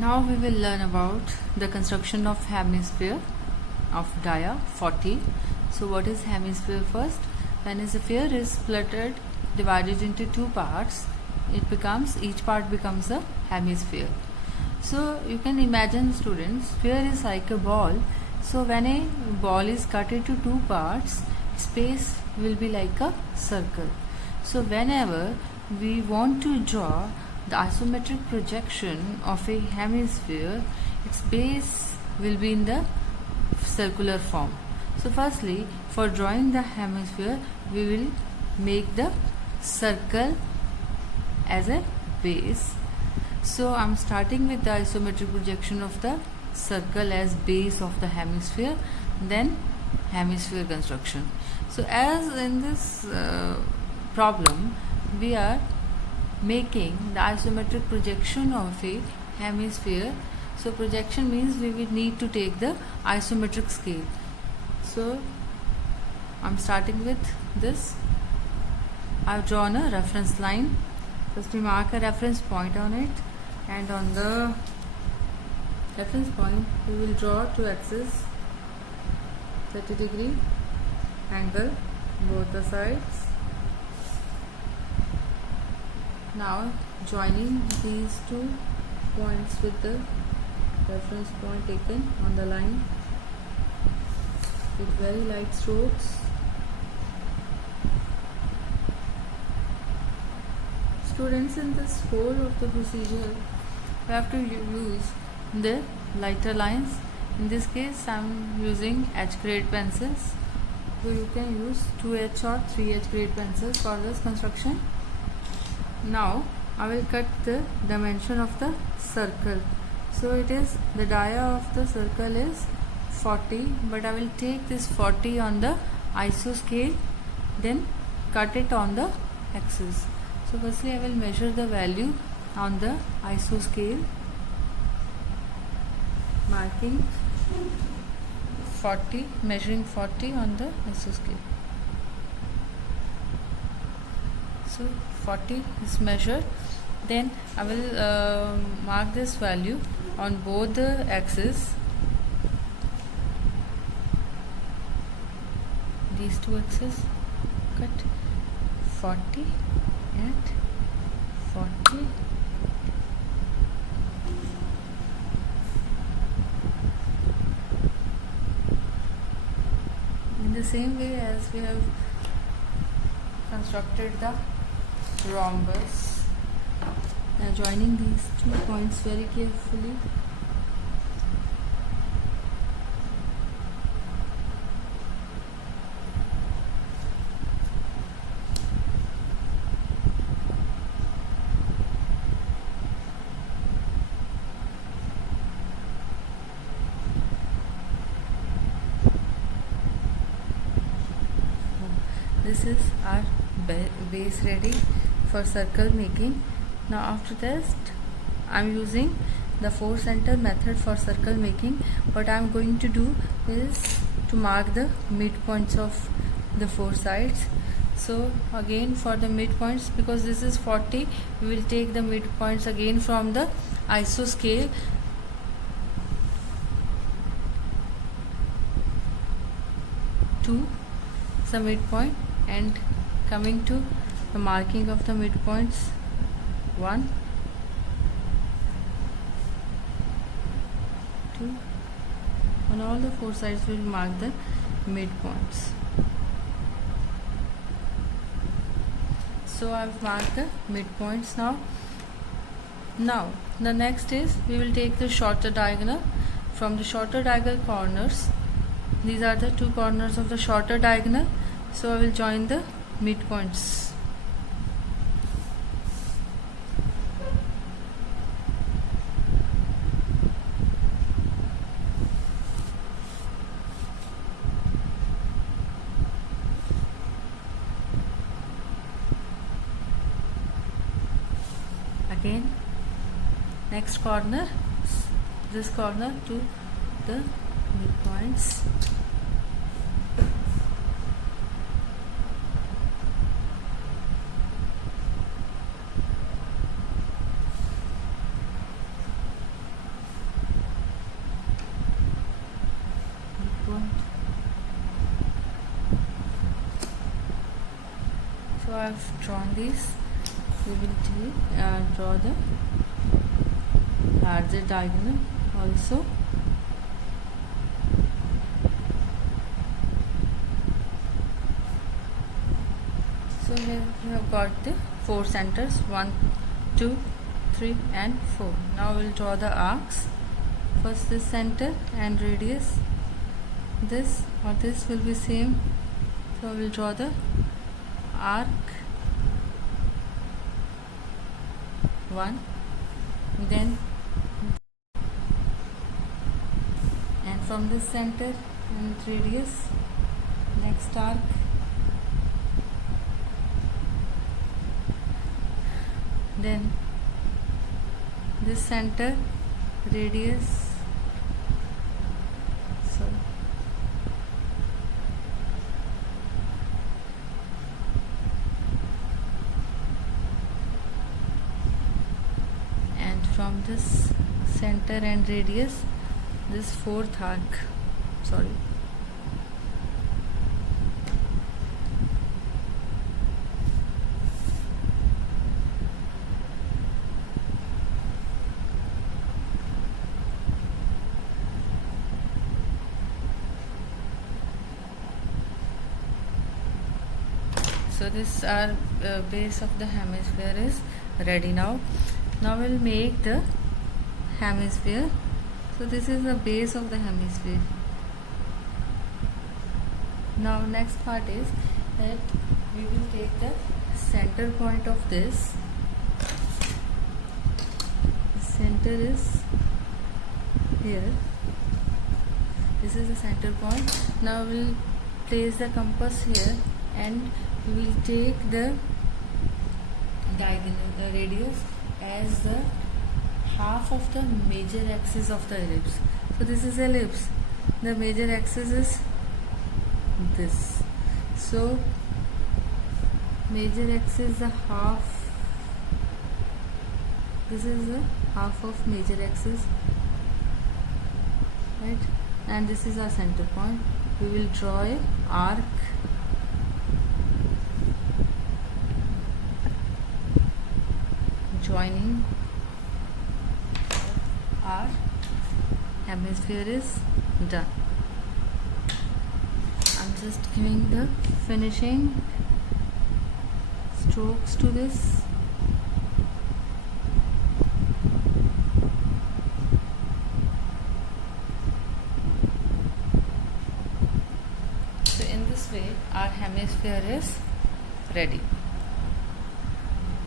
Now we will learn about the construction of hemisphere of dia 40. So what is hemisphere first? When a sphere is splitted, divided into two parts, each part becomes a hemisphere. So you can imagine, students, sphere is like a ball. So when a ball is cut into two parts, space will be like a circle. So whenever we want to draw the isometric projection of a hemisphere, its base will be in the circular form. So firstly, for drawing the hemisphere, we will make the circle as a base. So I'm starting with the isometric projection of the circle as base of the hemisphere, then hemisphere construction. So as in this problem, we are making the isometric projection of a hemisphere. So projection means we will need to take the isometric scale. So I'm starting with this. I've drawn a reference line. First we mark a reference point on it, and on the reference point we will draw two axes, 30-degree angle both the sides. Now joining these two points with the reference point taken on the line with very light strokes. Students, in this whole of the procedure, we have to use the lighter lines. In this case, I am using H grade pencils. So you can use 2H or 3H grade pencils for this construction. Now I will cut the dimension of the circle. So it is the dia of the circle is 40, but I will take this 40 on the iso scale, then cut it on the axis. So firstly I will measure the value on the iso scale, marking 40, measuring 40 on the iso scale. So 40 is measured. Then I will mark this value on both the axes, these two axes, cut 40 and 40. In the same way as we have constructed the rhombus. Now joining these two points very carefully. This is our base ready for circle making. Now after this, I am using the 4 center method for circle making. What I am going to do is to mark the midpoints of the 4 sides. So again, for the midpoints, because this is 40, we will take the midpoints again from the iso scale. To the midpoint, and coming to the marking of the midpoints, 1, 2, on all the 4 sides we will mark the midpoints. So I have marked the midpoints now. Now the next is we will take the shorter diagonal. From the shorter diagonal corners, these are the two corners of the shorter diagonal. So I will join the midpoints. Again, next corner, this corner to the midpoints. I've drawn these, we will draw the larger diagonal also. So here we have got the 4 centers, 1, 2, 3 and 4. Now we'll draw the arcs. First this center and radius, this or this will be same, so we'll draw the arc 1, then and from this center and radius, next arc, then this center, radius, and from this center and radius, this 4th arc, sorry. So this our base of the hemisphere is ready now. Now we'll make the hemisphere. So this is the base of the hemisphere. Now next part is that we will take the center point of this. The center is here. This is the center point. Now we'll place the compass here and we will take the diagonal, the radius, as the half of the major axis of the ellipse. So this is ellipse, the major axis is this. So major axis, the half, this is the half of major axis, right? And this is our center point. We will draw a arc joining our hemisphere is done. I'm just giving the finishing strokes to this. So in this way our hemisphere is ready.